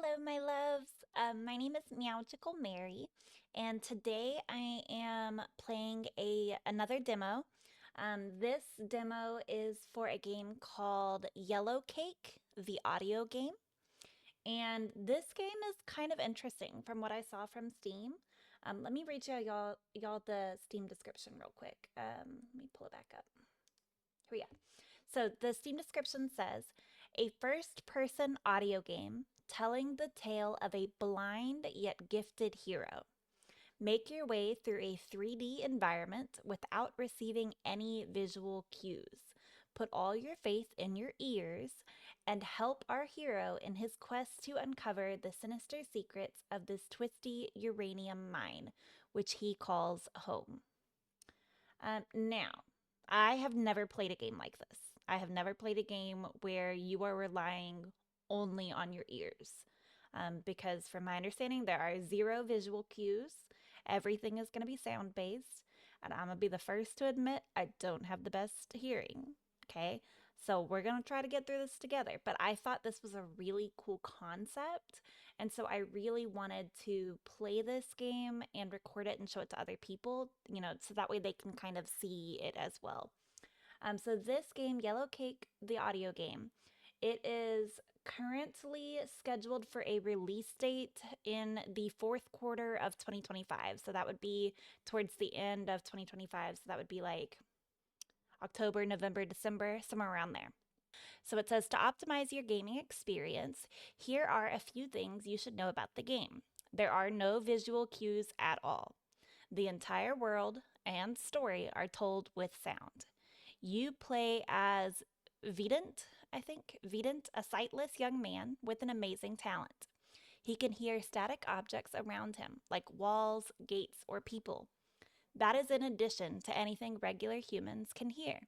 Hello, my loves. My name is Meowgical Mary, and today I am playing another demo. This demo is for a game called Yellowcake, the audio game. And this game is kind of interesting from what I saw from Steam. Let me read y'all the Steam description real quick. Let me pull it back up. Here we go. So the Steam description says, a first-person audio game telling the tale of a blind yet gifted hero. Make your way through a 3D environment without receiving any visual cues. Put all your faith in your ears and help our hero in his quest to uncover the sinister secrets of this twisty uranium mine, which he calls home. Now, I have never played a game like this. I have never played a game where you are relying only on your ears. Because from my understanding, there are zero visual cues. Everything is going to be sound based. And I'm going to be the first to admit I don't have the best hearing. Okay. So we're going to try to get through this together. But I thought this was a really cool concept. And so I really wanted to play this game and record it and show it to other people, so that way they can kind of see it as well. So this game, Yellowcake, the audio game, it is currently scheduled for a release date in the fourth quarter of 2025. So that would be towards the end of 2025. So that would be like October, November, December, somewhere around there. So it says, to optimize your gaming experience, here are a few things you should know about the game. There are no visual cues at all. The entire world and story are told with sound. You play as Vedant, a sightless young man with an amazing talent. He can hear static objects around him, like walls, gates, or people. That is in addition to anything regular humans can hear.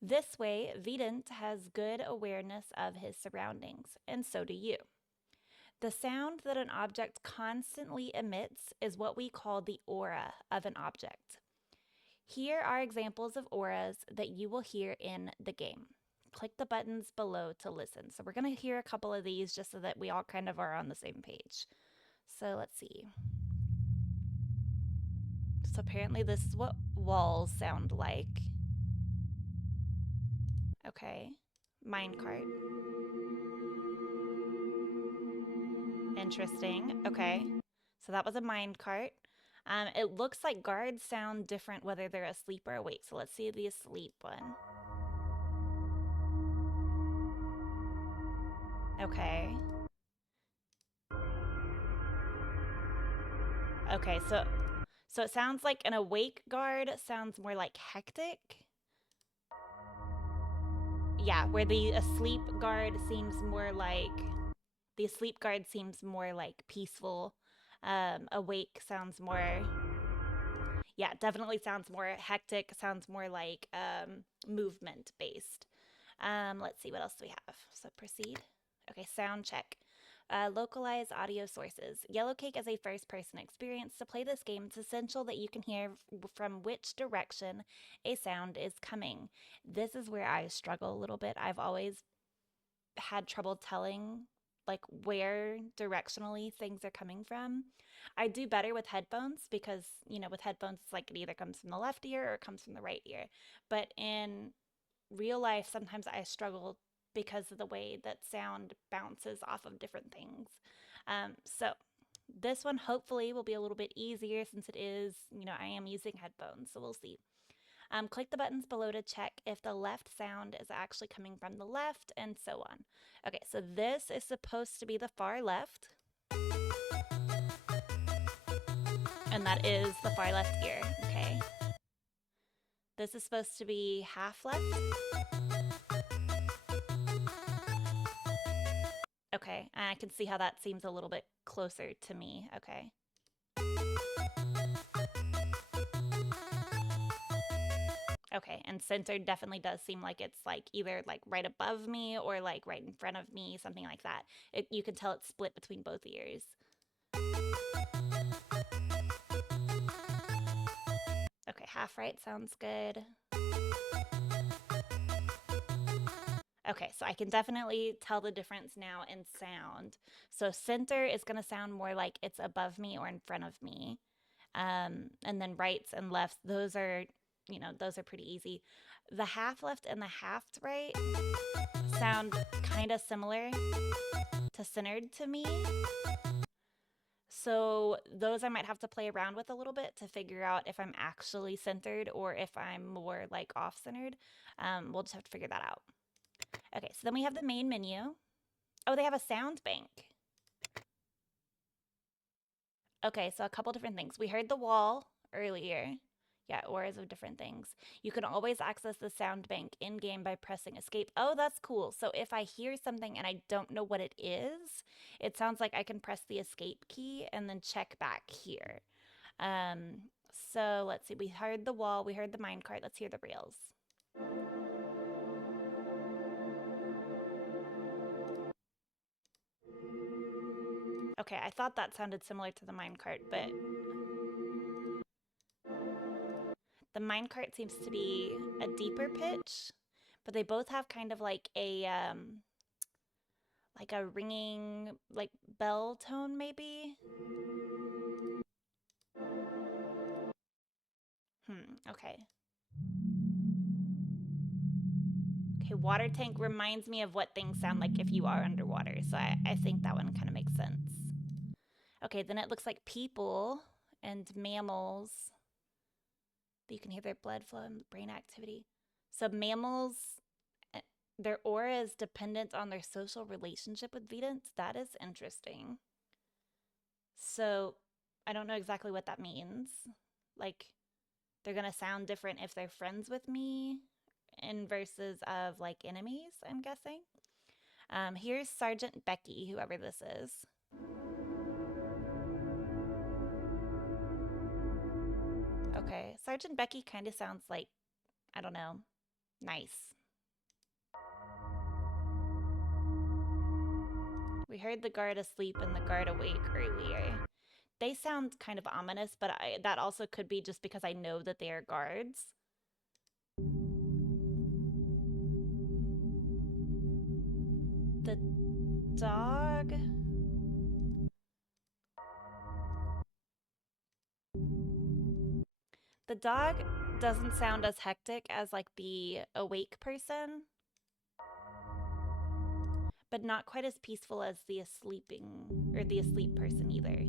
This way, Vedant has good awareness of his surroundings, and so do you. The sound that an object constantly emits is what we call the aura of an object. Here are examples of auras that you will hear in the game. Click the buttons below to listen. So we're going to hear a couple of these just so that we all kind of are on the same page. So let's see. So apparently this is what walls sound like. Okay. Minecart. Interesting. Okay. So that was a minecart. It looks like guards sound different whether they're asleep or awake. So let's see the asleep one. Okay. Okay, so it sounds like an awake guard sounds more like hectic. Yeah, where the asleep guard seems more like peaceful. Awake sounds more, yeah, definitely sounds more hectic, sounds more like movement based. Let's see, what else do we have? So proceed. Okay, sound check. Localize audio sources. Yellowcake is a first-person experience. To play this game, it's essential that you can hear from which direction a sound is coming. This is where I struggle a little bit. I've always had trouble telling like where directionally things are coming from. I do better with headphones because, with headphones, it's like it either comes from the left ear or it comes from the right ear. But in real life, sometimes I struggle because of the way that sound bounces off of different things. So this one hopefully will be a little bit easier since it is, I am using headphones, so we'll see. Click the buttons below to check if the left sound is actually coming from the left and so on. Okay, so this is supposed to be the far left. And that is the far left ear, okay? This is supposed to be half left. Okay, and I can see how that seems a little bit closer to me, okay. Okay, and center definitely does seem like it's like either like right above me or like right in front of me, something like that. You can tell it's split between both ears. Okay, half right sounds good. Okay, so I can definitely tell the difference now in sound. So center is going to sound more like it's above me or in front of me. And then rights and lefts, those are, those are pretty easy. The half left and the half right sound kind of similar to centered to me. So those I might have to play around with a little bit to figure out if I'm actually centered or if I'm more like off-centered. We'll just have to figure that out. Okay, so then we have the main menu. Oh, they have a sound bank. Okay, so a couple different things. We heard the wall earlier. Yeah, auras of different things. You can always access the sound bank in-game by pressing escape. Oh, that's cool. So if I hear something and I don't know what it is, it sounds like I can press the escape key and then check back here. So let's see. We heard the wall. We heard the minecart. Let's hear the rails. Okay, I thought that sounded similar to the minecart, but the minecart seems to be a deeper pitch, but they both have kind of like a ringing like bell tone maybe. Okay. Okay, water tank reminds me of what things sound like if you are underwater, so I think that one kind of makes sense. Okay, then it looks like people and mammals. You can hear their blood flow and brain activity. So mammals, their aura is dependent on their social relationship with Vedants. That is interesting. So I don't know exactly what that means. Like, they're gonna sound different if they're friends with me in versus of like enemies, I'm guessing. Here's Sergeant Becky, whoever this is. Okay, Sergeant Becky kind of sounds like, I don't know, nice. We heard the guard asleep and the guard awake earlier. They sound kind of ominous, but that also could be just because I know that they are guards. The dog... The dog doesn't sound as hectic as like the awake person, but not quite as peaceful as the asleep person either.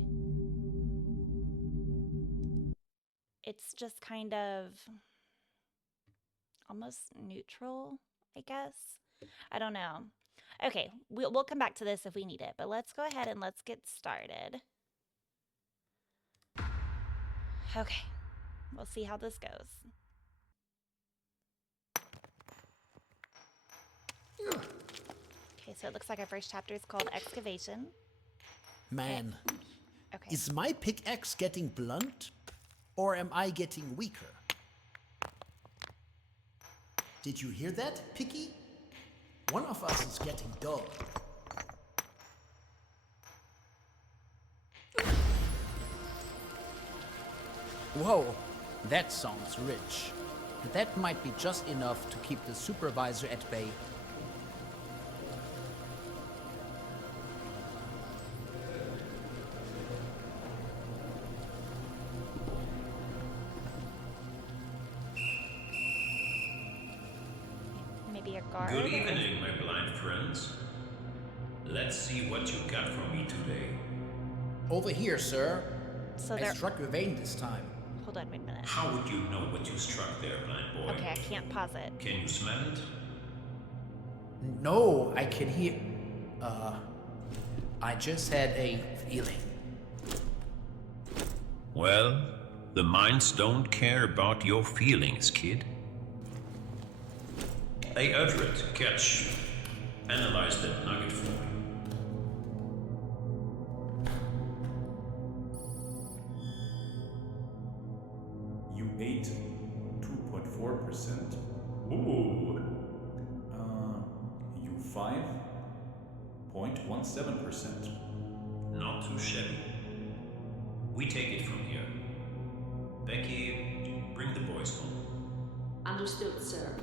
It's just kind of almost neutral, I guess. I don't know. Okay, we'll come back to this if we need it, but let's go ahead and let's get started. Okay, we'll see how this goes. Okay, so it looks like our first chapter is called Excavation. Man, Okay. Is my pickaxe getting blunt? Or am I getting weaker? Did you hear that, Picky? One of us is getting dull. Whoa, that sounds rich. That might be just enough to keep the supervisor at bay. Maybe a guard? Good evening, my blind friends. Let's see what you got for me today. Over here, sir. So I they're... struck your vein this time. Hold on, wait a minute. How would you know what you struck there, blind boy? Okay, I can't pause it. Can you smell it? No, I can hear... I just had a feeling. Well, the mines don't care about your feelings, kid. Hey, Edred, catch. Analyze that nugget for me. You ate 2.4%. Ooh. You 5.17%. Not too shabby. We take it from here. Becky, bring the boys home. Understood, sir.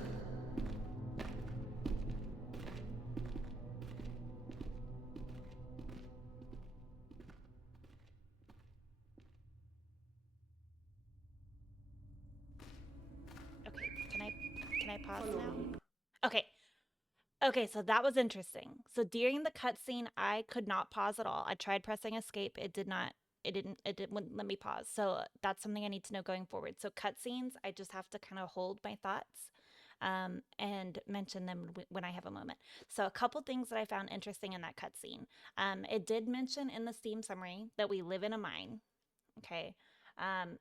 Okay, so that was interesting. So during the cutscene, I could not pause at all. I tried pressing escape. Wouldn't let me pause. So that's something I need to know going forward. So cutscenes, I just have to kind of hold my thoughts and mention them when I have a moment. So a couple things that I found interesting in that cutscene. It did mention in the Steam summary that we live in a mine. Okay.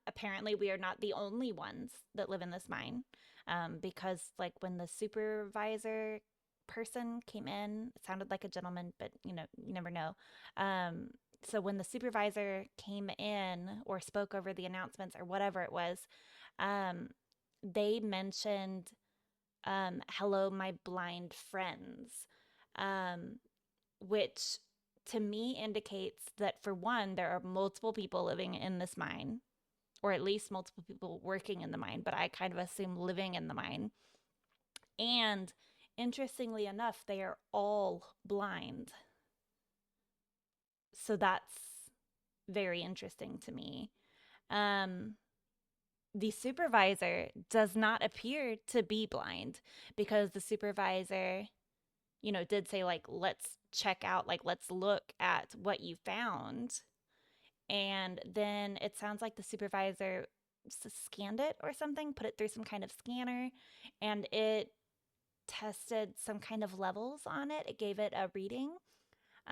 Apparently we are not the only ones that live in this mine. Because like when the supervisor person came in, it sounded like a gentleman, but you know, you never know. So when the supervisor came in or spoke over the announcements or whatever it was, they mentioned, hello, my blind friends, which to me indicates that for one, there are multiple people living in this mine, or at least multiple people working in the mine, but I kind of assume living in the mine. And interestingly enough, they are all blind. So that's very interesting to me. The supervisor does not appear to be blind, because the supervisor, you know, did say, like, let's check out, like, let's look at what you found. And then it sounds like the supervisor scanned it or something, put it through some kind of scanner, and it tested some kind of levels on it. It gave it a reading.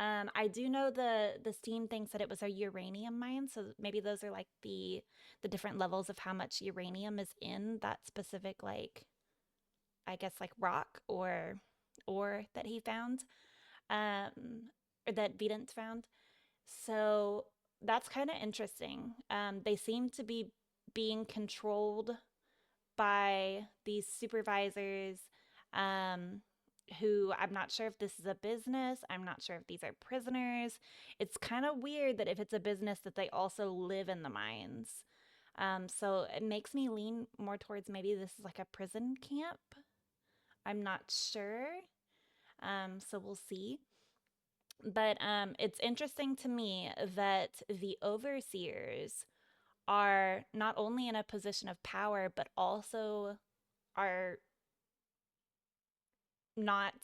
I do know the Steam thinks that it was a uranium mine, so maybe those are like the different levels of how much uranium is in that specific, like, I guess like rock or ore that he found, or that Vedant found. So that's kind of interesting. They seem to be being controlled by these supervisors, who, I'm not sure if this is a business. I'm not sure if these are prisoners. It's kind of weird that if it's a business that they also live in the mines. So it makes me lean more towards maybe this is like a prison camp. I'm not sure. So we'll see. But it's interesting to me that the overseers are not only in a position of power, but also are not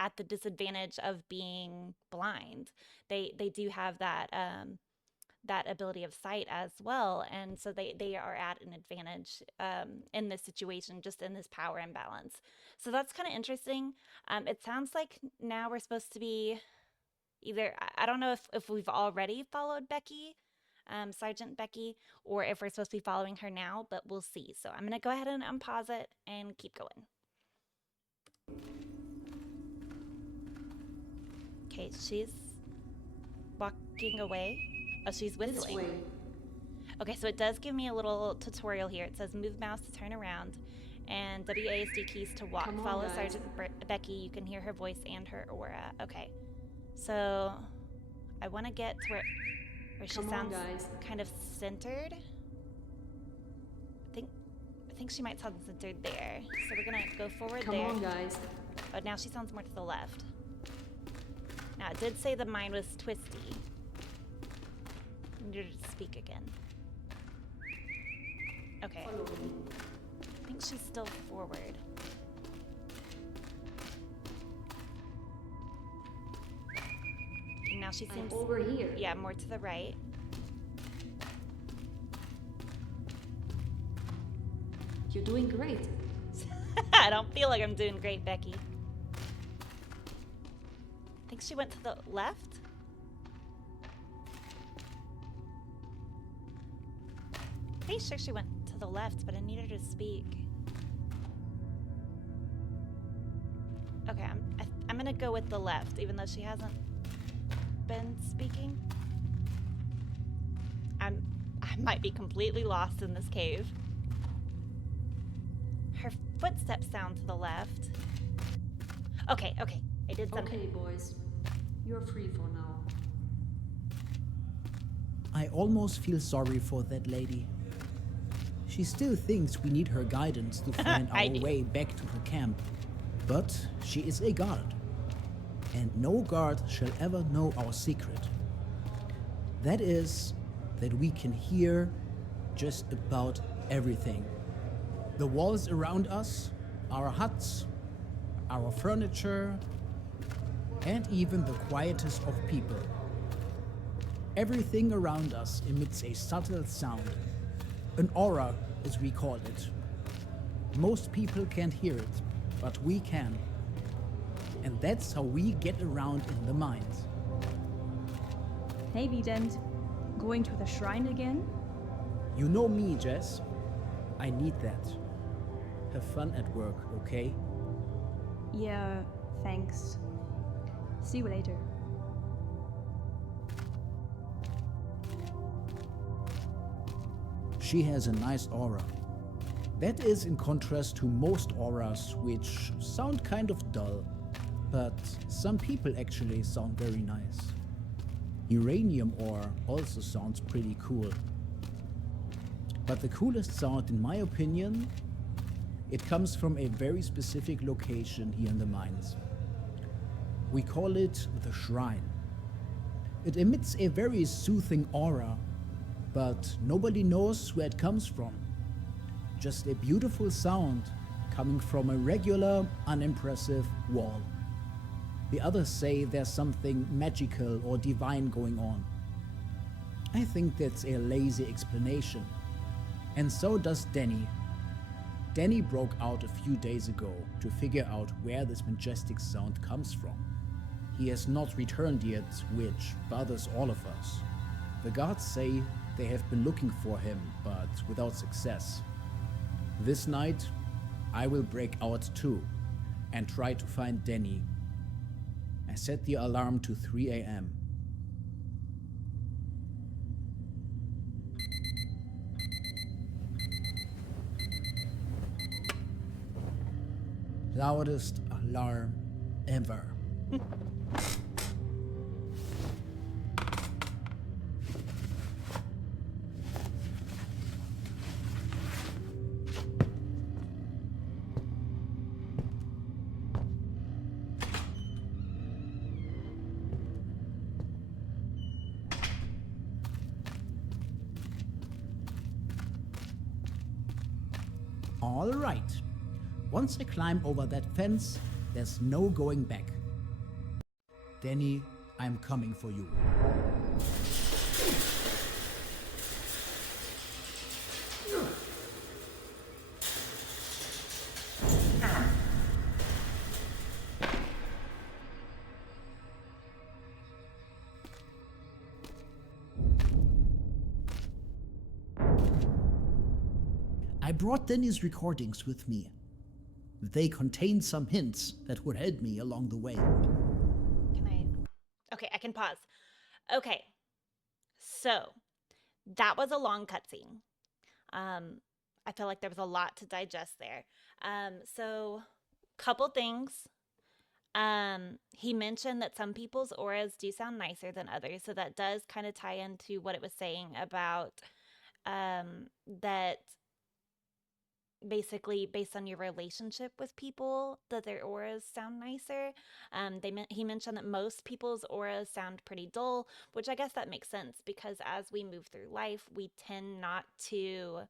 at the disadvantage of being blind. They do have that that ability of sight as well, and so they are at an advantage in this situation, just in this power imbalance. So that's kind of interesting. It sounds like now we're supposed to be either, I don't know if we've already followed Becky, Sergeant Becky, or if we're supposed to be following her now, but we'll see. So I'm gonna go ahead and unpause it and keep going. Okay, she's walking away. Oh, she's This whistling. way. Okay, so it does give me a little tutorial here. It says move mouse to turn around, and WASD keys to walk. Come on, Follow guys. Sergeant Becky. You can hear her voice and her aura. Okay, so I want to get to where she Come on, sounds guys. kind of centered. I think she might sound centered there. So we're gonna go forward Come there. on, guys. Oh, now she sounds more to the left. Now, it did say the mine was twisty. I need her to speak again. Okay. Follow me. I think she's still forward. And now she seems... I'm over here. Yeah, more to the right. You're doing great. I don't feel like I'm doing great, Becky. I think she went to the left? Pretty sure she went to the left, but I need her to speak. Okay, I'm gonna go with the left, even though she hasn't been speaking. I might be completely lost in this cave. Her footsteps sound to the left. Okay, I did something. Okay, boys. You're free for now. I almost feel sorry for that lady. She still thinks we need her guidance to find I our do. way back to the camp. But she is a guard. And no guard shall ever know our secret. That is, that we can hear just about everything. The walls around us, our huts, our furniture, and even the quietest of people. Everything around us emits a subtle sound, an aura as we call it. Most people can't hear it, but we can. And that's how we get around in the mines. Hey, Vident. Going to the shrine again? You know me, Jess. I need that. Have fun at work, okay? Yeah, thanks. See you later. She has a nice aura. That is in contrast to most auras, which sound kind of dull. But some people actually sound very nice. Uranium ore also sounds pretty cool. But the coolest sound, in my opinion, it comes from a very specific location here in the mines. We call it the shrine. It emits a very soothing aura, but nobody knows where it comes from. Just a beautiful sound coming from a regular, unimpressive wall. The others say there's something magical or divine going on. I think that's a lazy explanation. And so does Danny. Danny broke out a few days ago to figure out where this majestic sound comes from. He has not returned yet, which bothers all of us. The guards say they have been looking for him, but without success. This night, I will break out too and try to find Danny. I set the alarm to 3 a.m. Loudest alarm ever. All right. Once I climb over that fence, there's no going back. Danny, I'm coming for you. I brought Danny's recordings with me. They contain some hints that would help me along the way. Okay, I can pause. Okay, so that was a long cutscene. I feel like there was a lot to digest there. So couple things. He mentioned that some people's auras do sound nicer than others, so that does kind of tie into what it was saying about that basically based on your relationship with people that their auras sound nicer. He mentioned that most people's auras sound pretty dull, which I guess that makes sense because as we move through life, we tend not to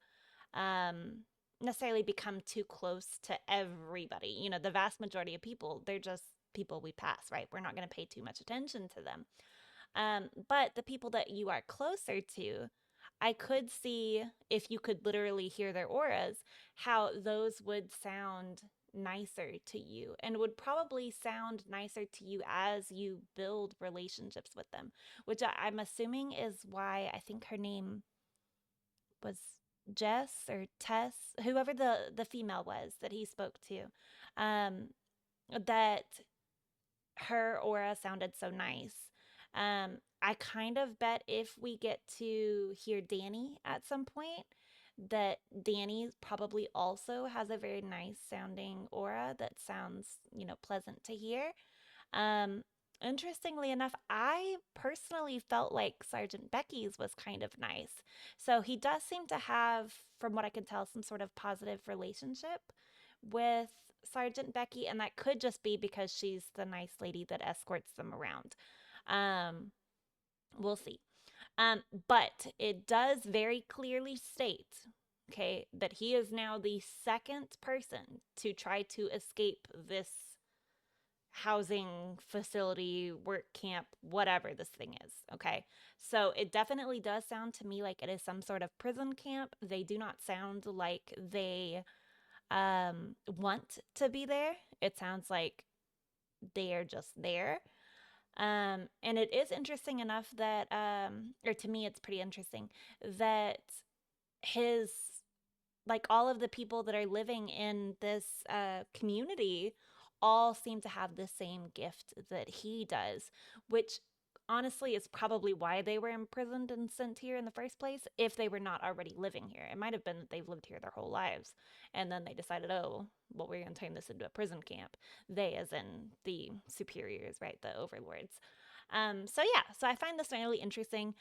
necessarily become too close to everybody. You know, the vast majority of people, they're just people we pass, right? We're not going to pay too much attention to them. But the people that you are closer to, I could see, if you could literally hear their auras, how those would sound nicer to you and would probably sound nicer to you as you build relationships with them, which I'm assuming is why I think her name was Jess or Tess, whoever the female was that he spoke to, that her aura sounded so nice. I kind of bet if we get to hear Danny at some point, that Danny probably also has a very nice sounding aura that sounds, you know, pleasant to hear. Interestingly enough, I personally felt like Sergeant Becky's was kind of nice. So he does seem to have, from what I can tell, some sort of positive relationship with Sergeant Becky, and that could just be because she's the nice lady that escorts them around. We'll see. But it does very clearly state, okay, that he is now the second person to try to escape this housing facility, work camp, whatever this thing is. Okay. So it definitely does sound to me like it is some sort of prison camp. They do not sound like they want to be there. It sounds like they are just there. And it is interesting enough that, or to me, it's pretty interesting that his, like all of the people that are living in this community all seem to have the same gift that he does, which honestly is probably why they were imprisoned and sent here in the first place if they were not already living here. It might have been that they've lived here their whole lives and then they decided, oh, well, we're going to turn this into a prison camp. They, as in the superiors, right? The overlords. So I find this really interesting.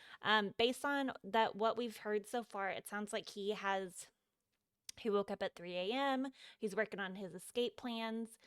Based on that, what we've heard so far, it sounds like he woke up at 3 a.m. He's working on his escape plans.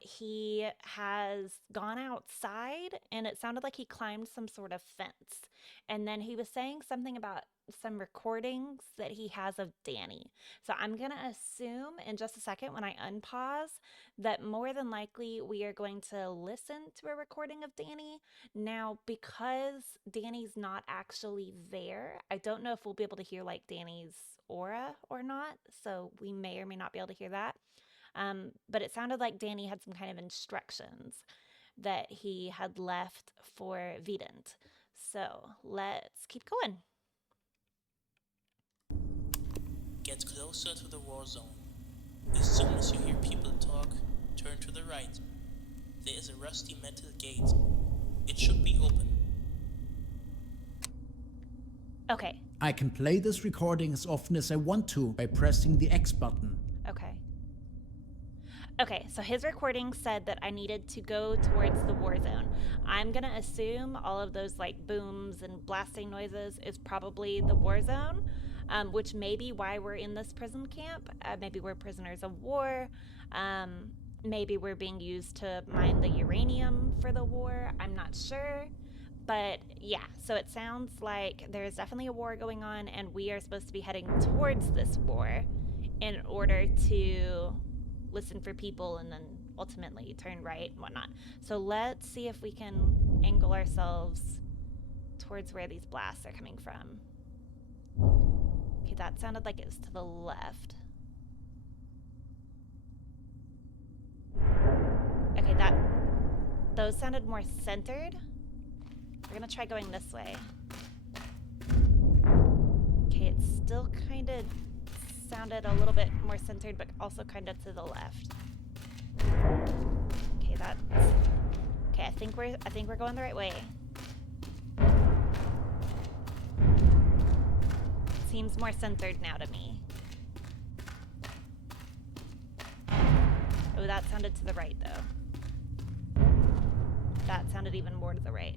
He has gone outside and it sounded like he climbed some sort of fence. And then he was saying something about some recordings that he has of Danny. So I'm going to assume in just a second when I unpause that more than likely we are going to listen to a recording of Danny. Now, because Danny's not actually there, I don't know if we'll be able to hear like Danny's aura or not. So we may or may not be able to hear that. But it sounded like Danny had some kind of instructions that he had left for Vident. So let's keep going. Get closer to the war zone. As soon as you hear people talk, turn to the right. There is a rusty metal gate. It should be open. Okay. I can play this recording as often as I want to by pressing the X button. Okay, so his recording said that I needed to go towards the war zone. I'm gonna assume all of those like booms and blasting noises is probably the war zone, which may be why we're in this prison camp. Maybe we're prisoners of war. Maybe we're being used to mine the uranium for the war. I'm not sure. But yeah, so it sounds like there is definitely a war going on, and we are supposed to be heading towards this war in order to listen for people and then ultimately turn right and whatnot. So let's see if we can angle ourselves towards where these blasts are coming from. Okay, that sounded like it was to the left. Okay, those sounded more centered. We're gonna try going this way. Okay, it still kind of sounded a little bit more centered, but also kind of to the left. Okay, I think we're going the right way. Seems more centered now to me. Oh, that sounded to the right though. That sounded even more to the right.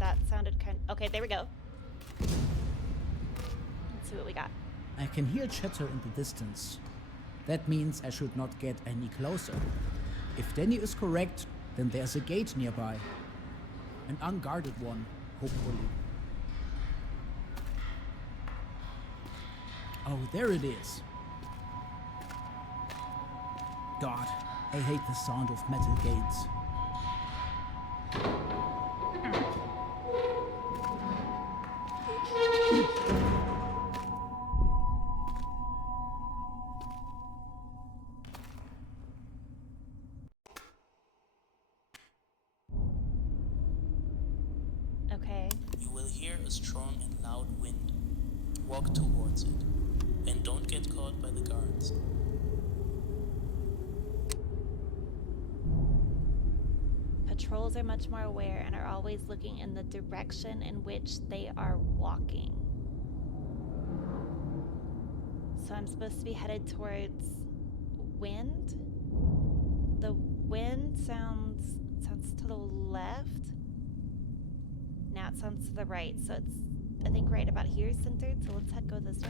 That sounded okay, there we go. Let's see what we got. I can hear chatter in the distance. That means I should not get any closer. If Danny is correct, then there's a gate nearby. An unguarded one, hopefully. Oh, there it is. God, I hate the sound of metal gates. Okay. You will hear a strong and loud wind. Walk towards it, and don't get caught by the guards. Patrols are much more aware and are always looking in the direction in which they are walking. So I'm supposed to be headed towards wind. The wind sounds to the left. Now it sounds to the right, so it's, I think, right about here centered, so let's go this way.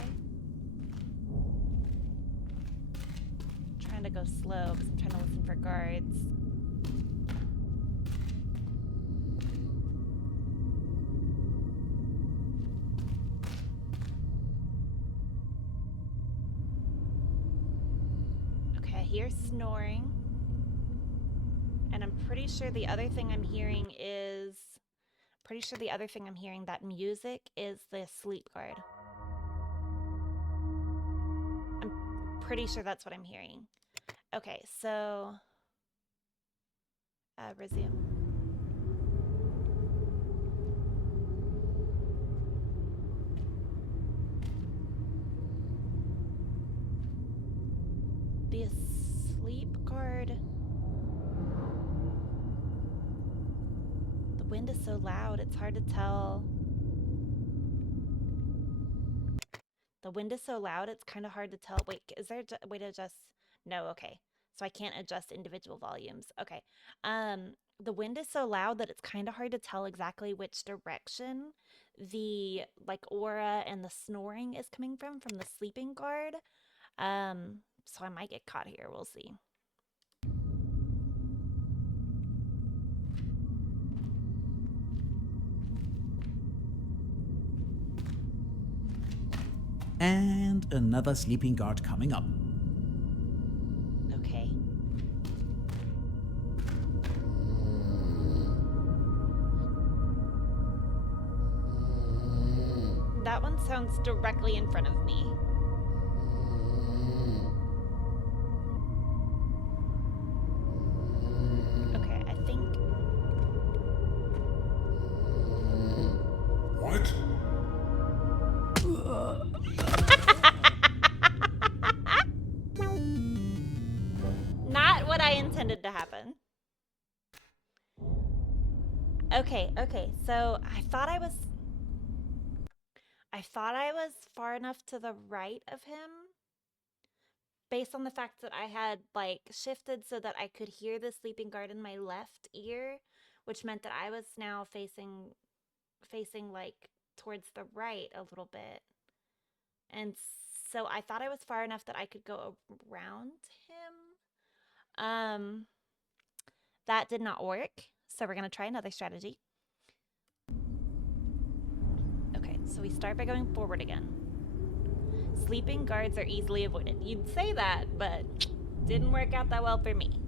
I'm trying to go slow because I'm trying to listen for guards. hear snoring. And I'm pretty sure the other thing I'm hearing is... that music is the sleep guard. I'm pretty sure that's what I'm hearing. Okay, so... resume. The sleep guard... The wind is so loud, it's hard to tell. The wind is so loud, it's kind of hard to tell. Wait, is there a way to adjust? No, okay. So I can't adjust individual volumes. Okay. The wind is so loud that it's kind of hard to tell exactly which direction the like aura and the snoring is coming from the sleeping guard. So I might get caught here. We'll see. And another sleeping guard coming up. Okay. That one sounds directly in front of me. Okay, I think... What? Not what I intended to happen. Okay, so I thought I was far enough to the right of him based on the fact that I had like shifted so that I could hear the sleeping guard in my left ear, which meant that I was now facing like towards the right a little bit. And so I thought I was far enough that I could go around him. That did not work. So we're going to try another strategy. Okay, so we start by going forward again. Sleeping guards are easily avoided. You'd say that, but didn't work out that well for me.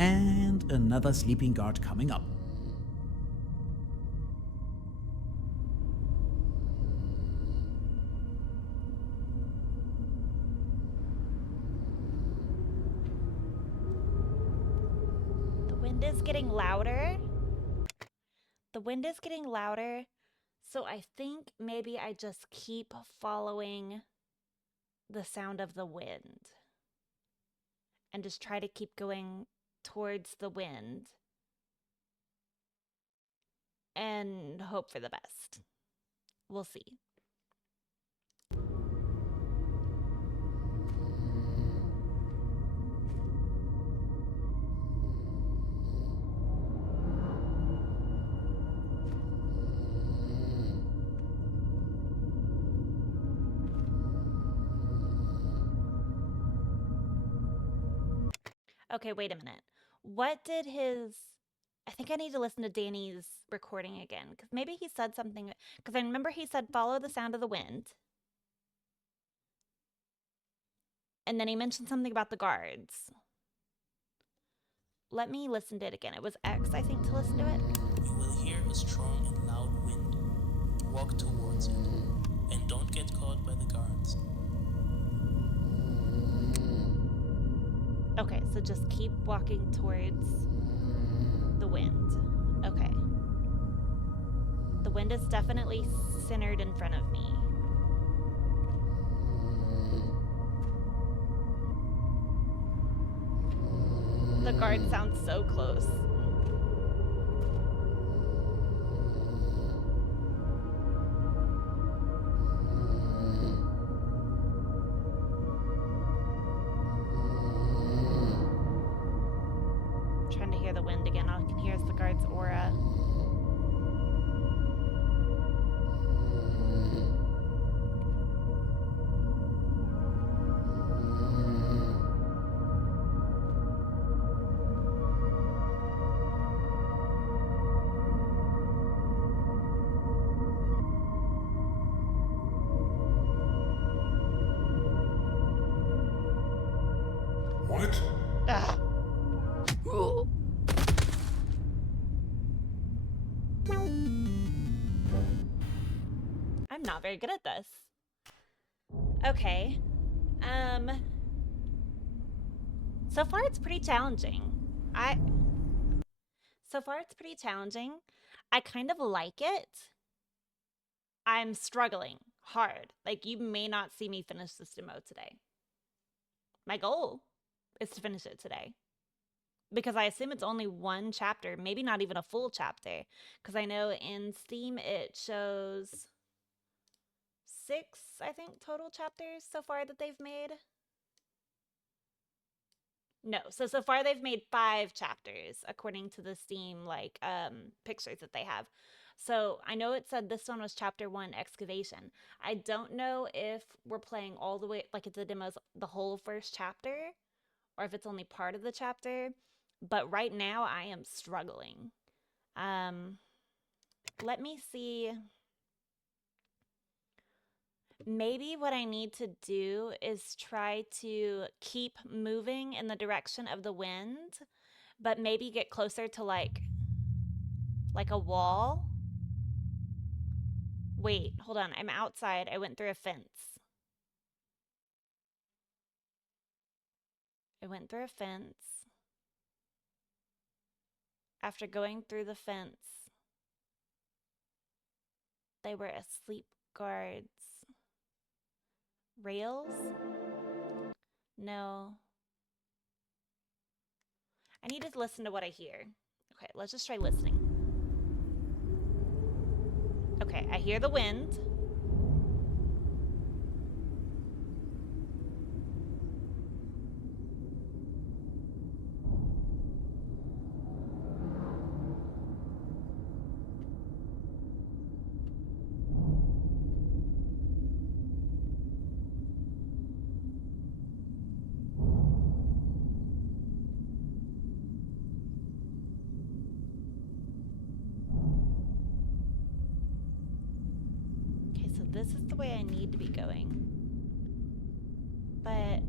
And another sleeping guard coming up. The wind is getting louder. The wind is getting louder. So I think maybe I just keep following the sound of the wind and just try to keep going towards the wind and hope for the best. We'll see. Okay, wait a minute. What did his... I think I need to listen to Danny's recording again, because maybe he said something, because I remember he said, follow the sound of the wind. And then he mentioned something about the guards. Let me listen to it again. It was X, I think, to listen to it. You will hear a strong and loud wind. Walk towards it, and don't get caught by the guards. Okay, so just keep walking towards the wind. Okay. The wind is definitely centered in front of me. The guard sounds so close. guard's aura. What? Ugh. I'm not very good at this. Okay. So far it's pretty challenging. So far it's pretty challenging. I kind of like it. I'm struggling hard. Like, you may not see me finish this demo today. My goal is to finish it today, because I assume it's only one chapter, maybe not even a full chapter, because I know in Steam it shows 6, I think, total chapters so far that they've made. No, so far they've made 5 chapters according to the Steam pictures that they have. So I know it said this one was chapter 1, excavation. I don't know if we're playing all the way, like, if the demo's the whole first chapter, or if it's only part of the chapter. But right now I am struggling. Let me see. Maybe what I need to do is try to keep moving in the direction of the wind, but maybe get closer to like a wall. Wait, hold on. I'm outside. I went through a fence. I went through a fence. After going through the fence, they were asleep guards. Rails? No. I need to listen to what I hear. Okay, let's just try listening. Okay, I hear the wind. This is the way I need to be going. But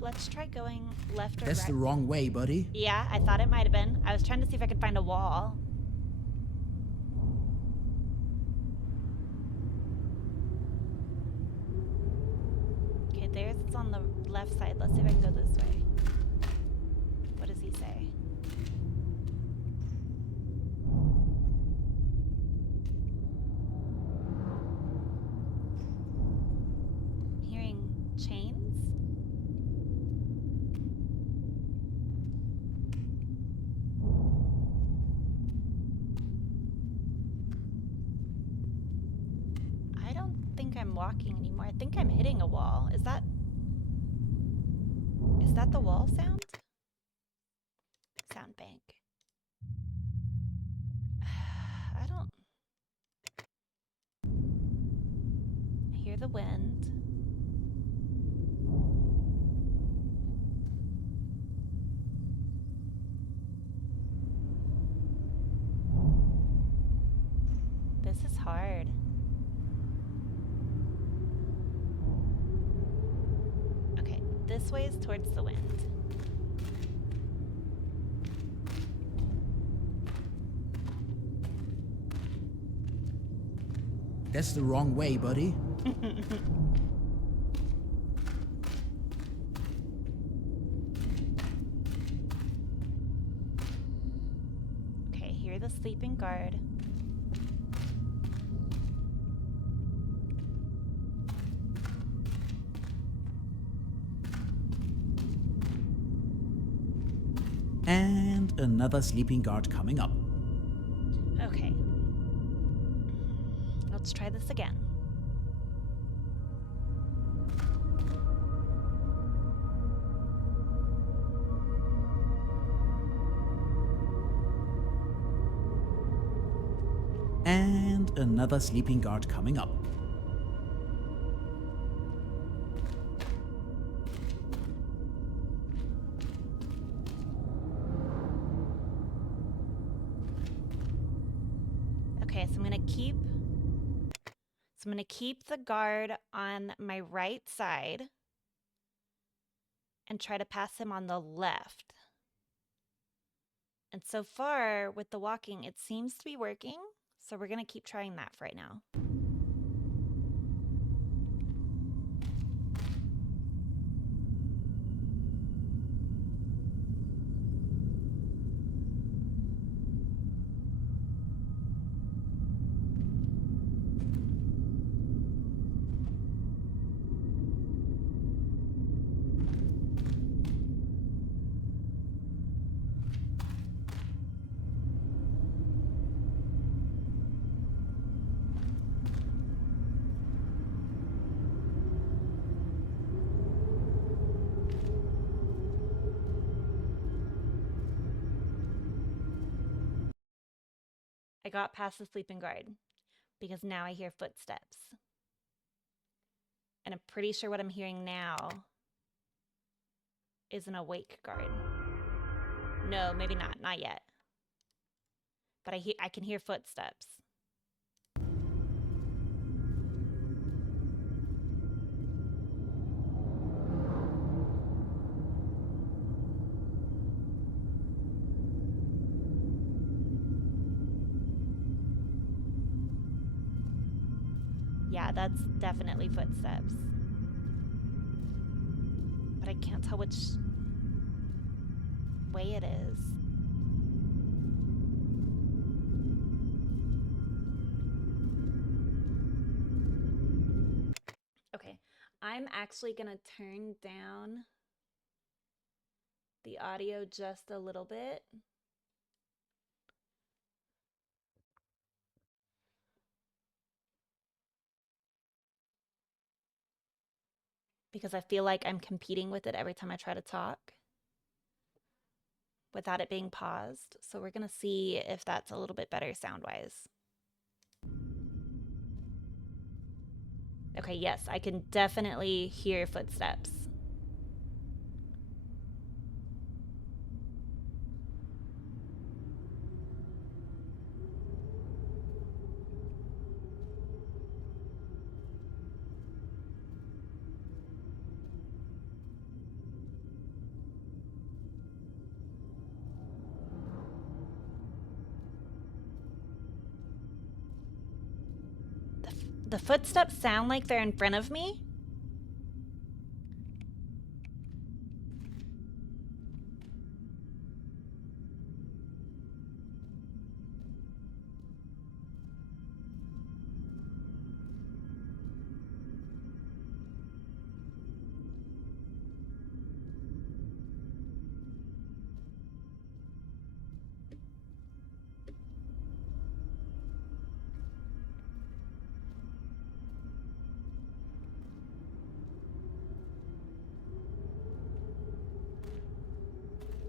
let's try going left or right. That's the wrong way, buddy. Yeah, I thought it might have been. I was trying to see if I could find a wall. Okay, there's it's on the left side. Let's see if I can go this way. What does he say? Chains? I don't think I'm walking anymore. I think I'm hitting a wall. Is that the wall sound? Sound bank. I don't... I hear the wind. This is hard. Okay, this way is towards the wind. That's the wrong way, buddy. Okay, hear the sleeping guard. And another sleeping guard coming up. Okay. Let's try this again. and another sleeping guard coming up. Okay, so I'm gonna keep the guard on my right side and try to pass him on the left. And so far with the walking, it seems to be working. So we're gonna keep trying that for right now. I got past the sleeping guard because now I hear footsteps. And I'm pretty sure what I'm hearing now is an awake guard. No, maybe not yet. But I can hear footsteps. Yeah, that's definitely footsteps. But I can't tell which way it is. Okay, I'm actually gonna turn down the audio just a little bit. Because I feel like I'm competing with it every time I try to talk without it being paused. So we're gonna see if that's a little bit better sound-wise. Okay, yes, I can definitely hear footsteps. The footsteps sound like they're in front of me.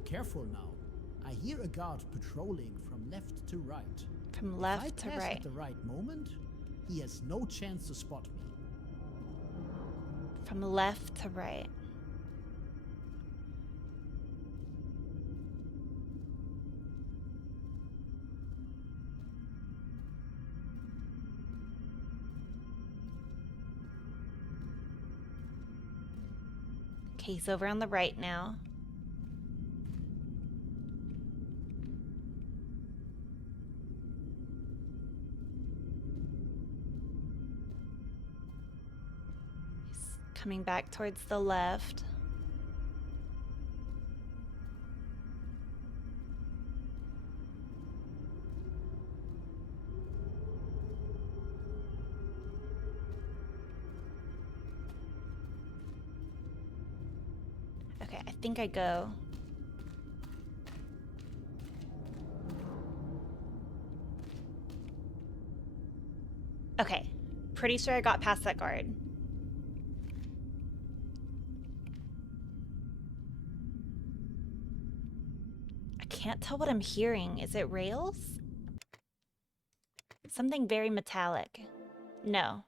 Careful now. I hear a guard patrolling from left to right. From If left I to pass right. at the right moment, he has no chance to spot me. From left to right. Okay, he's over on the right now. He's coming back towards the left. Okay, I think I go. Okay, pretty sure I got past that guard. I can't tell what I'm hearing. Is it rails? Something very metallic. No.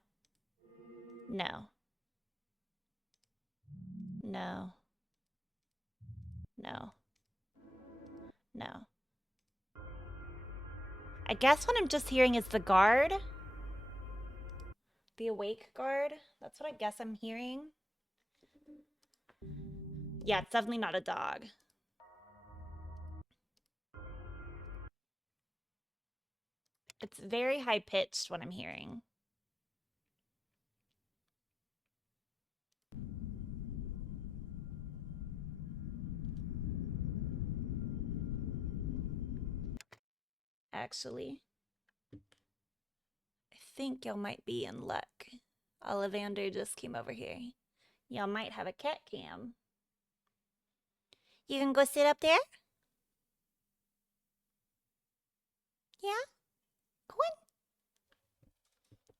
No. No. No. No. I guess what I'm just hearing is the guard. The awake guard. That's what I guess I'm hearing. Yeah, it's definitely not a dog. It's very high pitched what I'm hearing. Actually, I think y'all might be in luck. Ollivander just came over here. Y'all might have a cat cam. You can go sit up there? Yeah? Go on.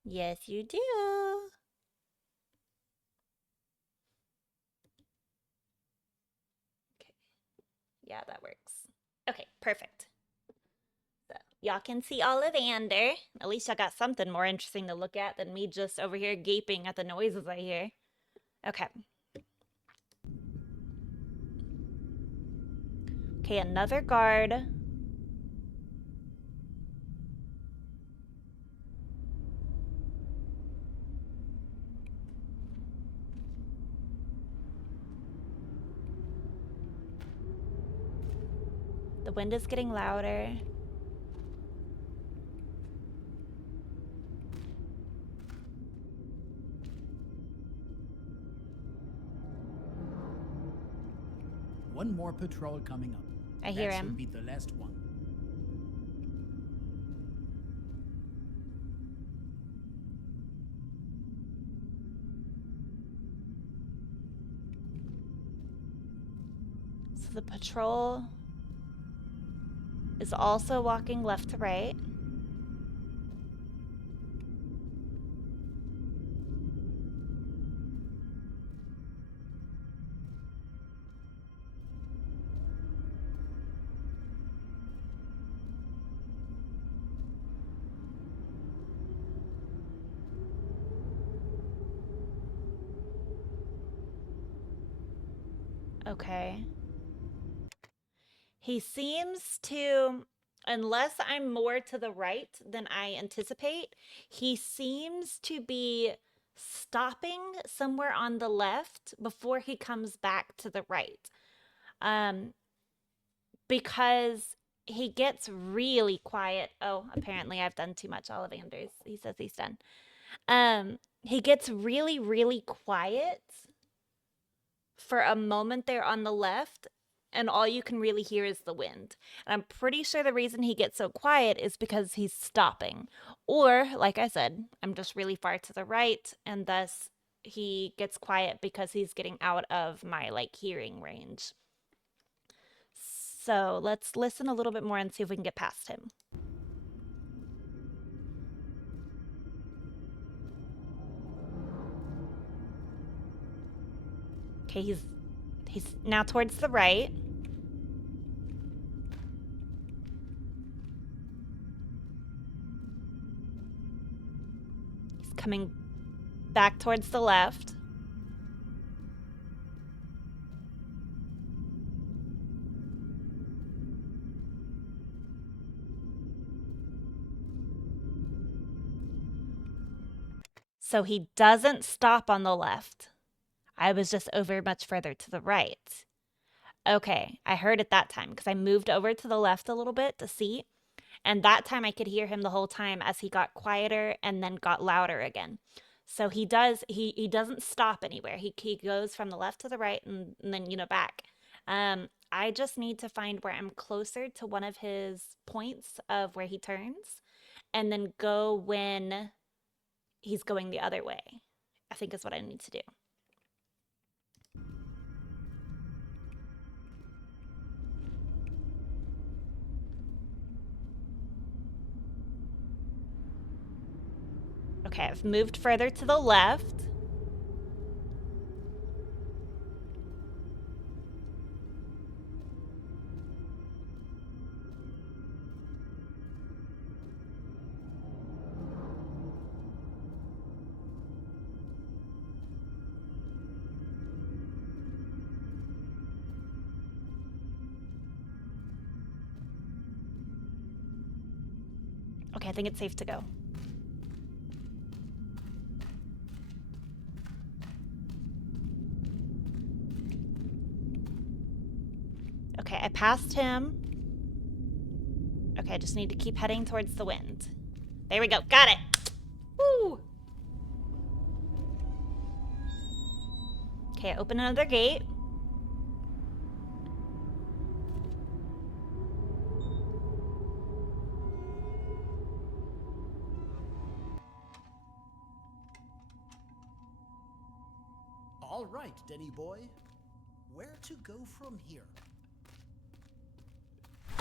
Yes, you do. Okay. Yeah, that works. Okay, perfect. So, y'all can see Ollivander. At least I got something more interesting to look at than me just over here gaping at the noises I hear. Okay. Okay, another guard. The wind is getting louder. One more patrol coming up. I hear That him. should be the last one. So the patrol is also walking left to right. Okay. He seems to, unless I'm more to the right than I anticipate, he seems to be stopping somewhere on the left before he comes back to the right. Because he gets really quiet. Oh, apparently I've done too much Ollivanders. He says he's done. He gets really, really quiet for a moment there on the left, and all you can really hear is the wind. And I'm pretty sure the reason he gets so quiet is because he's stopping. Or, like I said, I'm just really far to the right, and thus he gets quiet because he's getting out of my hearing range. So let's listen a little bit more and see if we can get past him. Okay, he's now towards the right. He's coming back towards the left. So he doesn't stop on the left. I was just over much further to the right. Okay, I heard it that time because I moved over to the left a little bit to see. And that time I could hear him the whole time as he got quieter and then got louder again. So he doesn't stop anywhere. He goes from the left to the right and then, back. I just need to find where I'm closer to one of his points of where he turns and then go when he's going the other way, I think is what I need to do. Okay, I've moved further to the left. I think it's safe to go. Okay, I passed him. Okay, I just need to keep heading towards the wind. There we go. Got it. Woo! Okay, open another gate. All right, Denny boy. Where to go from here?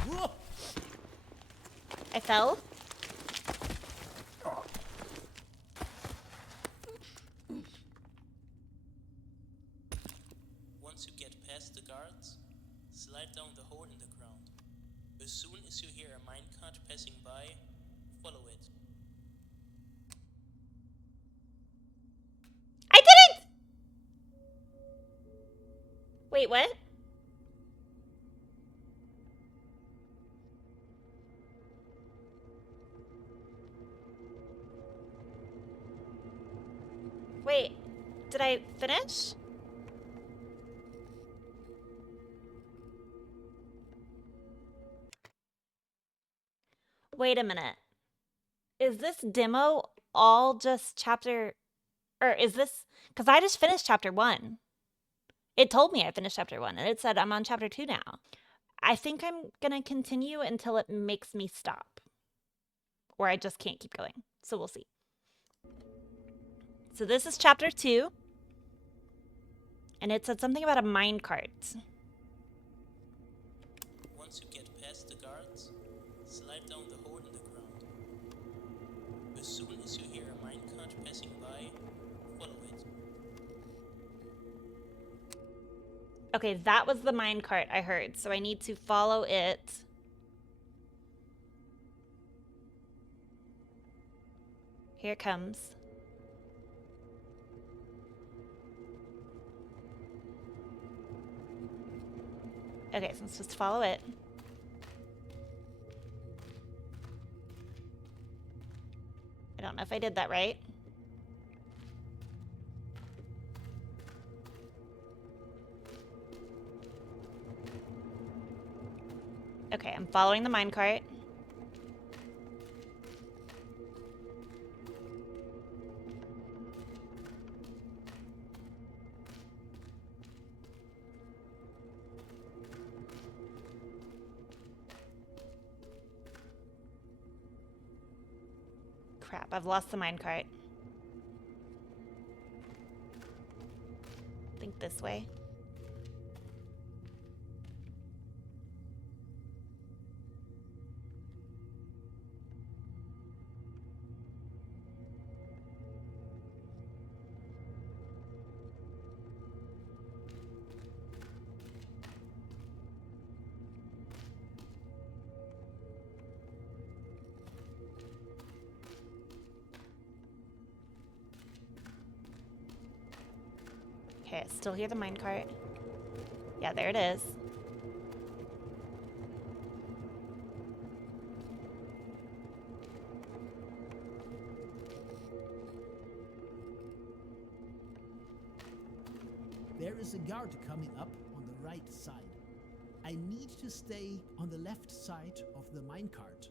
Whoa! I fell. Once you get past the guards, slide down the hole in the ground. As soon as you hear a minecart passing by, follow it. I did it! Wait, what? Wait, did I finish? Wait a minute. Is this demo all just chapter, or is this, because I just finished chapter 1. It told me I finished chapter 1, and it said I'm on chapter 2 now. I think I'm gonna continue until it makes me stop. Or I just can't keep going. So we'll see. So this is chapter 2. And it said something about a minecart. Once you get past the guards, slide down the hole in the ground. As soon as you hear a minecart passing by, follow it. Okay, that was the minecart I heard, so I need to follow it. Here it comes. Okay, so let's just follow it. I don't know if I did that right. Okay, I'm following the minecart. Crap, I've lost the minecart. Think this way. Okay, I still hear the minecart. Yeah, there it is. There is a guard coming up on the right side. I need to stay on the left side of the minecart.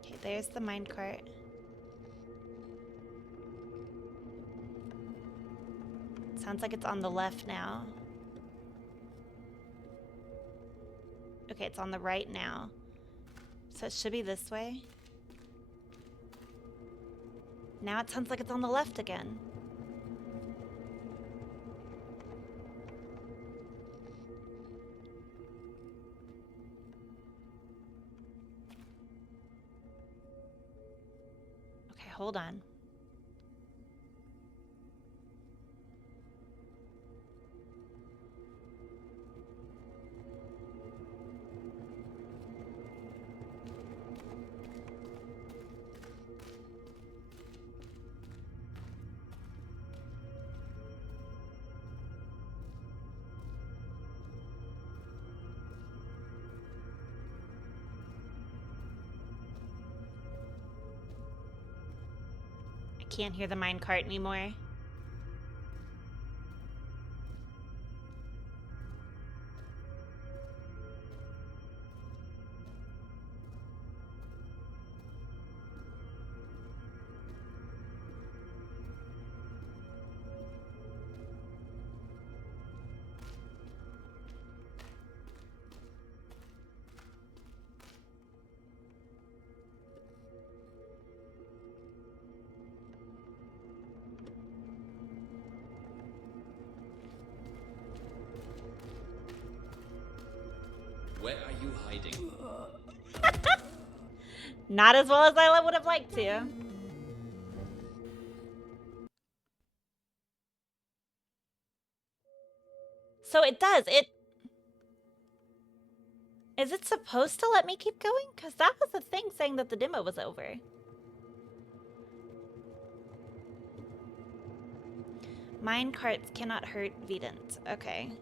Okay, there's the minecart. Sounds like it's on the left now. Okay, it's on the right now. So it should be this way. Now it sounds like it's on the left again. Okay, hold on. can't hear the minecart anymore. Where are you hiding? Not as well as I would have liked to. So it does. Is it supposed to let me keep going? Because that was the thing saying that the demo was over. Mine carts cannot hurt Vedant. Okay.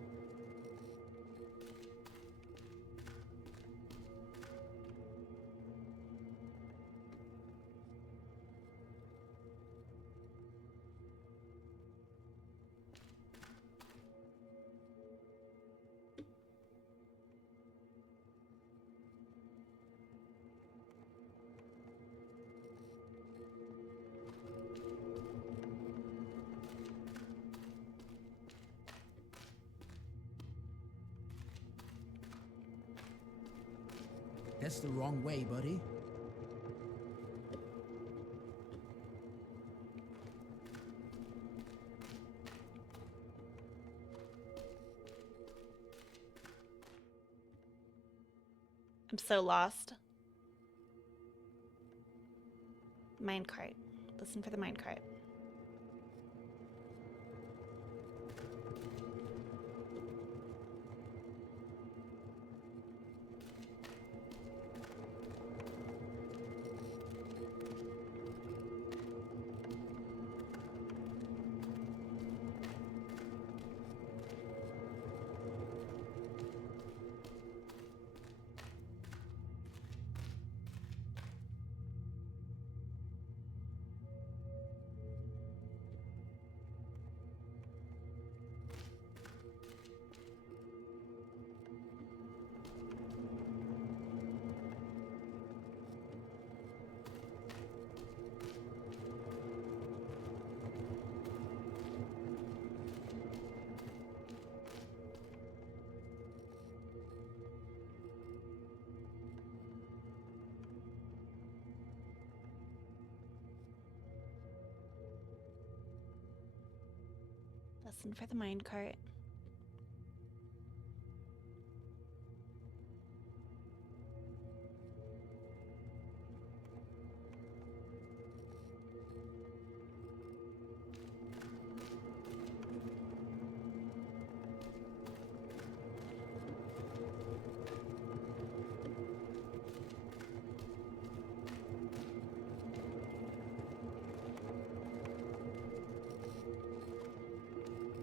That's the wrong way, buddy. I'm so lost. Minecart. Listen for the minecart. Listen for the minecart.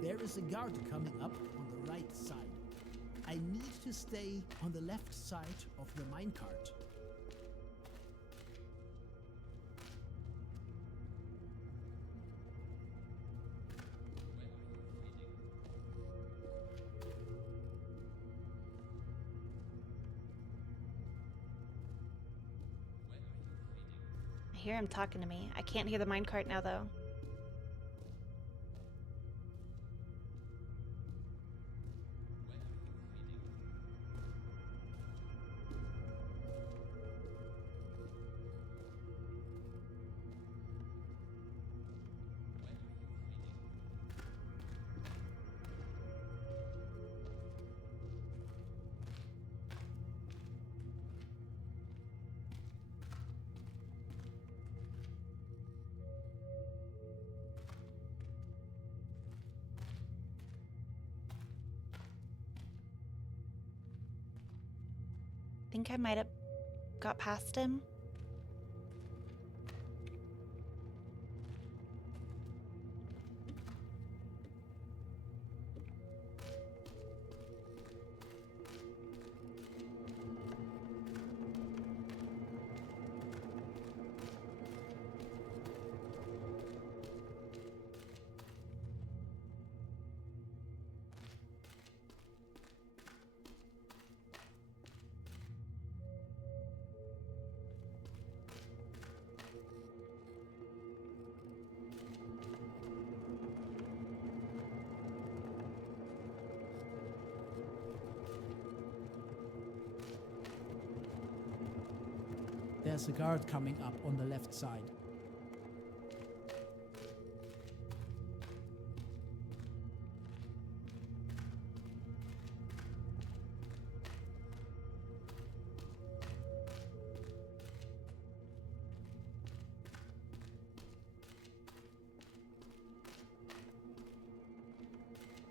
There is a guard coming up on the right side. I need to stay on the left side of the minecart. I hear him talking to me. I can't hear the minecart now, though. Think I might have got past him. There's a guard coming up on the left side.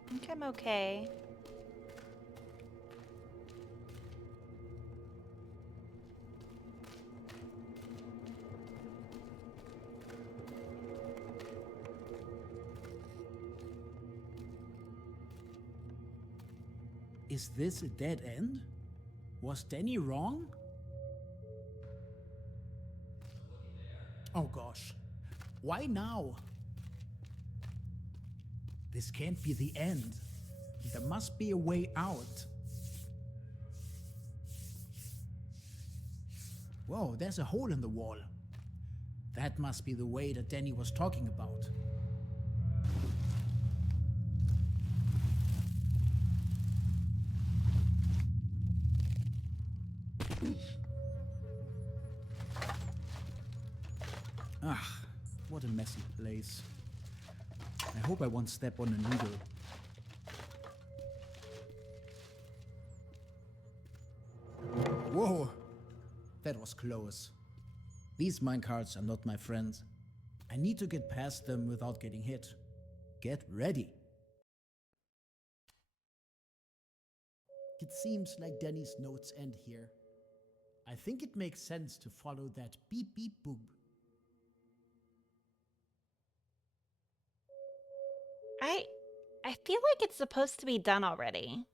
I think I'm okay. Is this a dead end? Was Danny wrong? Oh gosh. Why now? This can't be the end. There must be a way out. Whoa, there's a hole in the wall. That must be the way that Danny was talking about. Ah, what a messy place. I hope I won't step on a needle. Whoa! That was close. These minecarts are not my friends. I need to get past them without getting hit. Get ready! It seems like Danny's notes end here. I think it makes sense to follow that beep beep boop. I feel like it's supposed to be done already.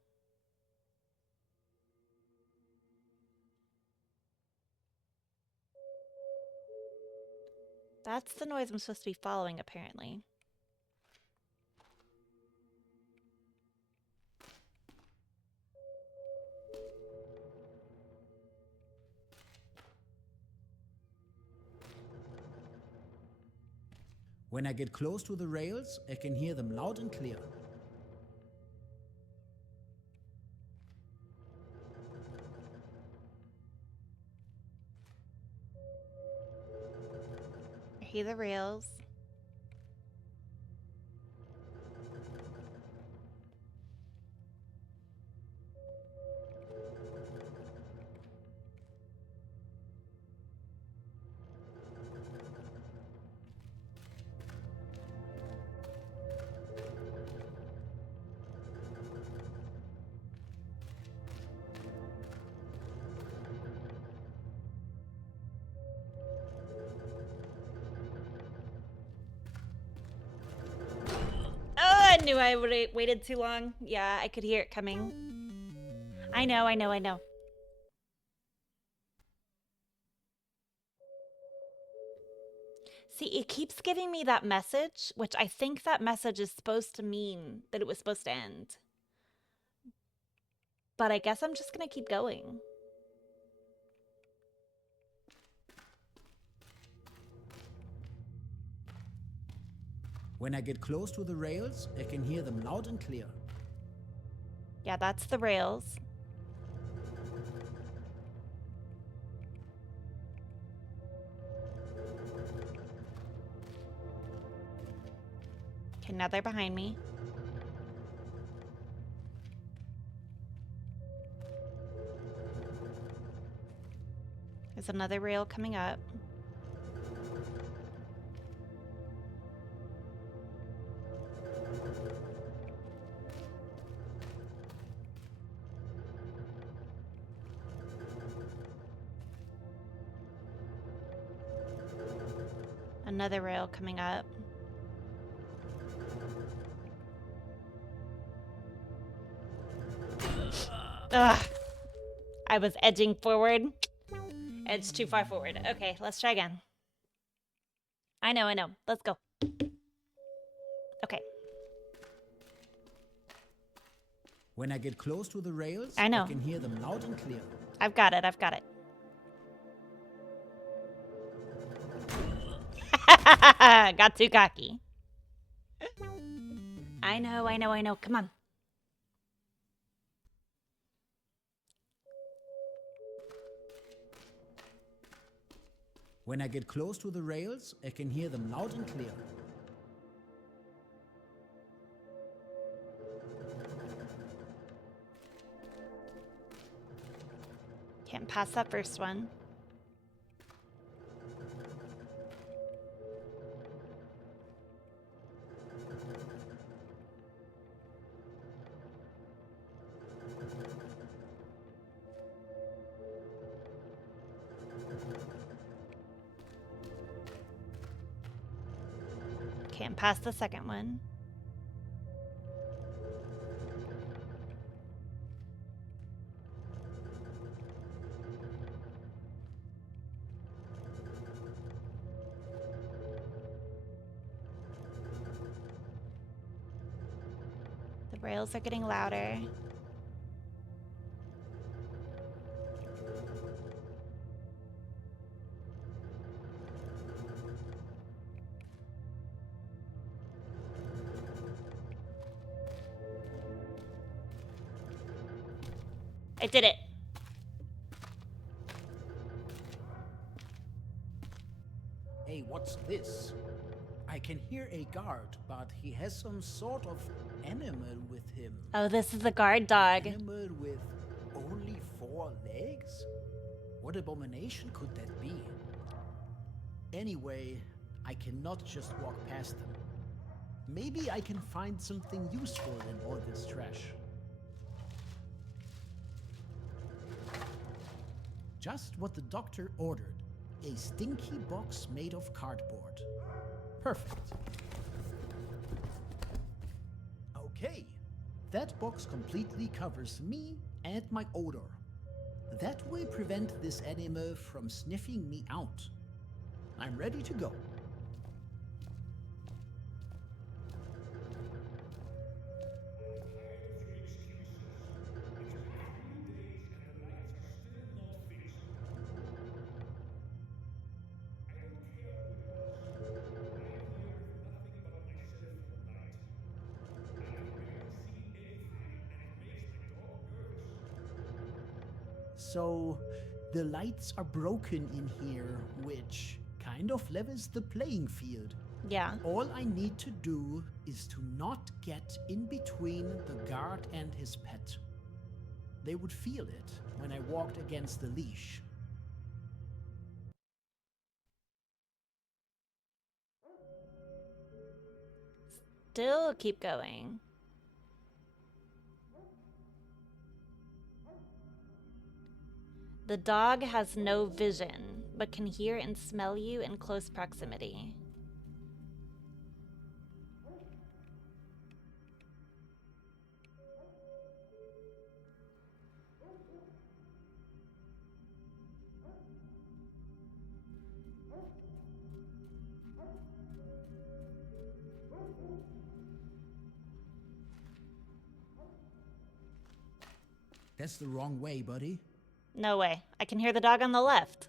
That's the noise I'm supposed to be following, apparently. When I get close to the rails, I can hear them loud and clear. I hear the rails. I knew I would have waited too long. Yeah, I could hear it coming. I know. See, it keeps giving me that message, which I think that message is supposed to mean that it was supposed to end. But I guess I'm just gonna keep going. When I get close to the rails, I can hear them loud and clear. Yeah, that's the rails. Okay, now they're behind me. There's another rail coming up. Another rail coming up. Ugh. I was edging forward. Edged too far forward. Okay, let's try again. I know. Let's go. Okay. When I get close to the rails, I know. I can hear them loud and clear. I've got it. Got too cocky. I know. Come on. When I get close to the rails, I can hear them loud and clear. Can't pass that first one. Can't pass the second one. The rails are getting louder. I did it. Hey, what's this? I can hear a guard, but he has some sort of animal with him. Oh, this is the guard dog. Animal with only 4 legs? What abomination could that be? Anyway, I cannot just walk past them. Maybe I can find something useful in all this trash. Just what the doctor ordered. A stinky box made of cardboard. Perfect. Okay. That box completely covers me and my odor. That will prevent this animal from sniffing me out. I'm ready to go. So, the lights are broken in here, which kind of levels the playing field. Yeah. All I need to do is to not get in between the guard and his pet. They would feel it when I walked against the leash. Still keep going. The dog has no vision, but can hear and smell you in close proximity. That's the wrong way, buddy. No way. I can hear the dog on the left.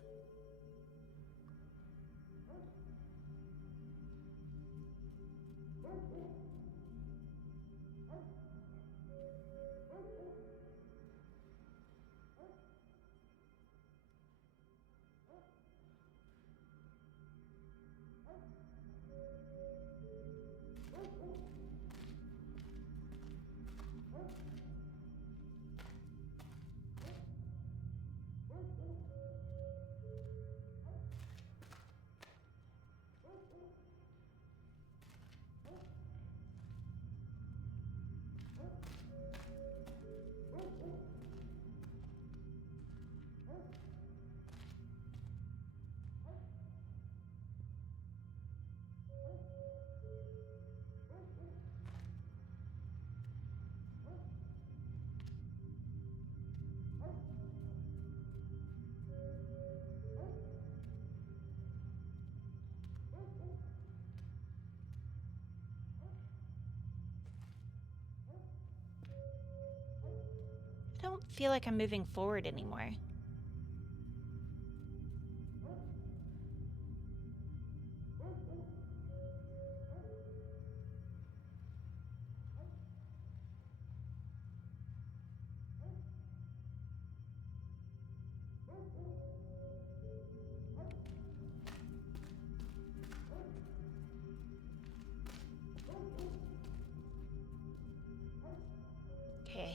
I don't feel like I'm moving forward anymore.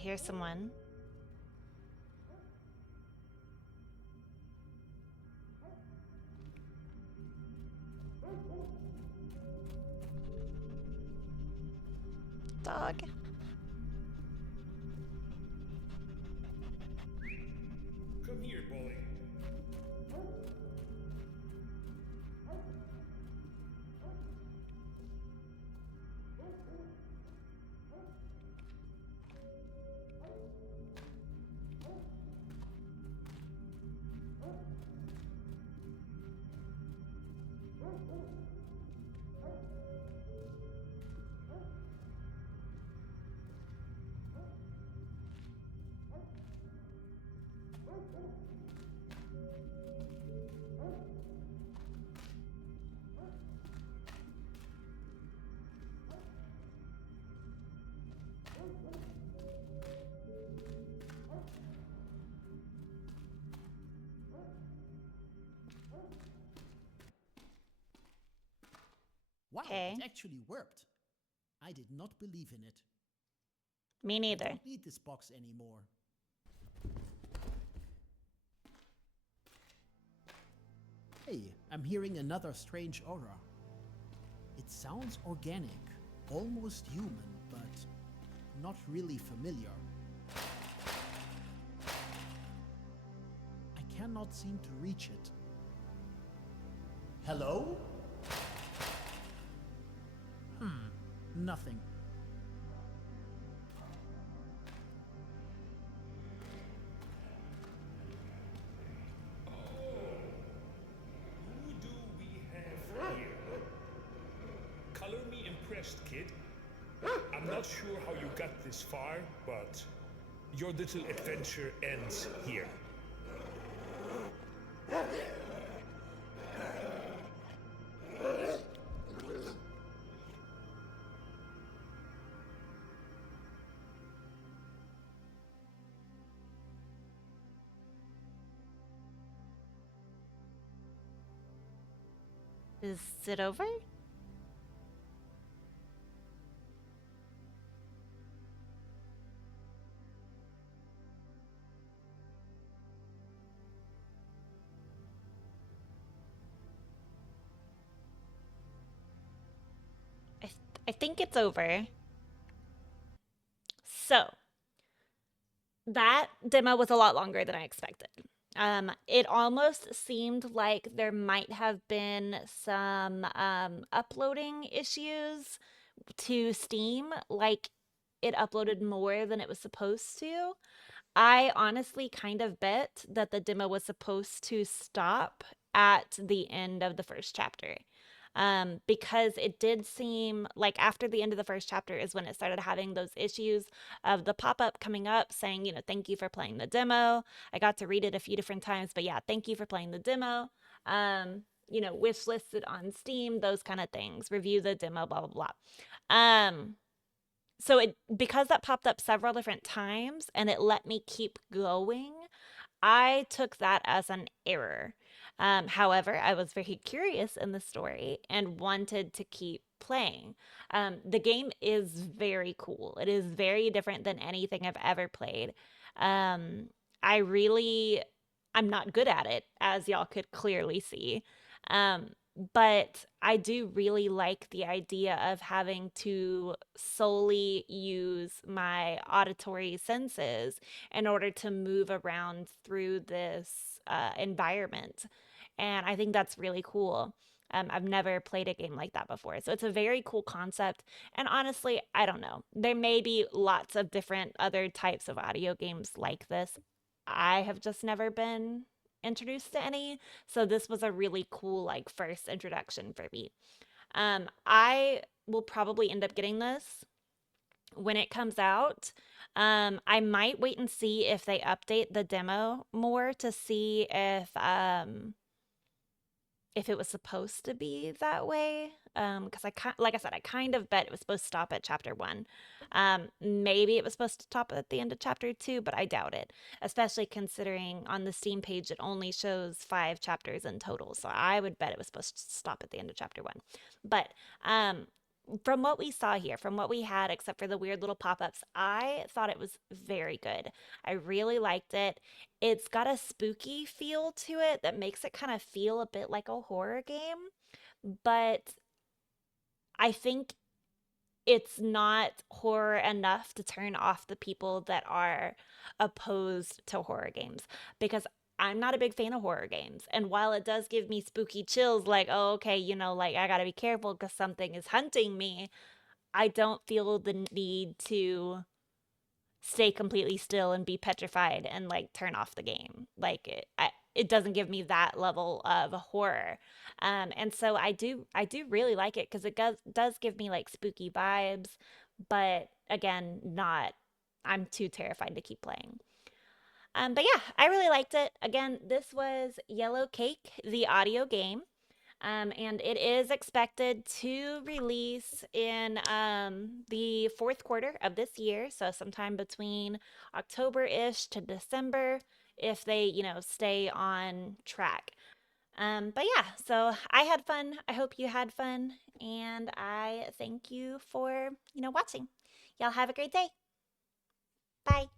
hear someone. Dog. Come here, boy. Wow, Okay. it actually worked. I did not believe in it. Me I neither. don't need this box anymore. Hey, I'm hearing another strange aura. It sounds organic, almost human, but not really familiar. I cannot seem to reach it. Hello? Nothing. Who do we have here? Color me impressed, kid. I'm not sure how you got this far, but your little adventure ends here. Is it over? I think it's over. So, that demo was a lot longer than I expected. It almost seemed like there might have been some uploading issues to Steam, like it uploaded more than it was supposed to. I honestly kind of bet that the demo was supposed to stop at the end of the first chapter. Because it did seem like after the end of the first chapter is when it started having those issues of the pop up coming up saying, thank you for playing the demo. I got to read it a few different times, but yeah, thank you for playing the demo. Wish listed on Steam, those kind of things. Review the demo, blah, blah, blah. So because that popped up several different times and it let me keep going, I took that as an error. However, I was very curious in the story and wanted to keep playing. The game is very cool. It is very different than anything I've ever played. Um, I really, I'm not good at it, as y'all could clearly see. Um, but I do really like the idea of having to solely use my auditory senses in order to move around through this environment. And I think that's really cool. I've never played a game like that before. So it's a very cool concept. And honestly, I don't know. There may be lots of different other types of audio games like this. I have just never been introduced to any. So this was a really cool, like, first introduction for me. I will probably end up getting this when it comes out. I might wait and see if they update the demo more to see if it was supposed to be that way. Because like I said, I kind of bet it was supposed to stop at chapter 1. Maybe it was supposed to stop at the end of chapter 2, but I doubt it. Especially considering on the Steam page it only shows 5 chapters in total. So I would bet it was supposed to stop at the end of chapter 1. But from what we saw here, from what we had, except for the weird little pop-ups, I thought it was very good. I really liked it. It's got a spooky feel to it that makes it kind of feel a bit like a horror game, but I think it's not horror enough to turn off the people that are opposed to horror games, because I'm not a big fan of horror games. And while it does give me spooky chills, like, oh, okay, like I gotta be careful because something is hunting me, I don't feel the need to stay completely still and be petrified and like turn off the game. Like it doesn't give me that level of horror. And so I do really like it because it does give me like spooky vibes, but again, not I'm too terrified to keep playing. But yeah, I really liked it. Again, this was Yellowcake, the audio game. And it is expected to release in the fourth quarter of this year, so sometime between October-ish to December, if they, stay on track. But yeah, so I had fun. I hope you had fun, and I thank you for, watching. Y'all have a great day. Bye.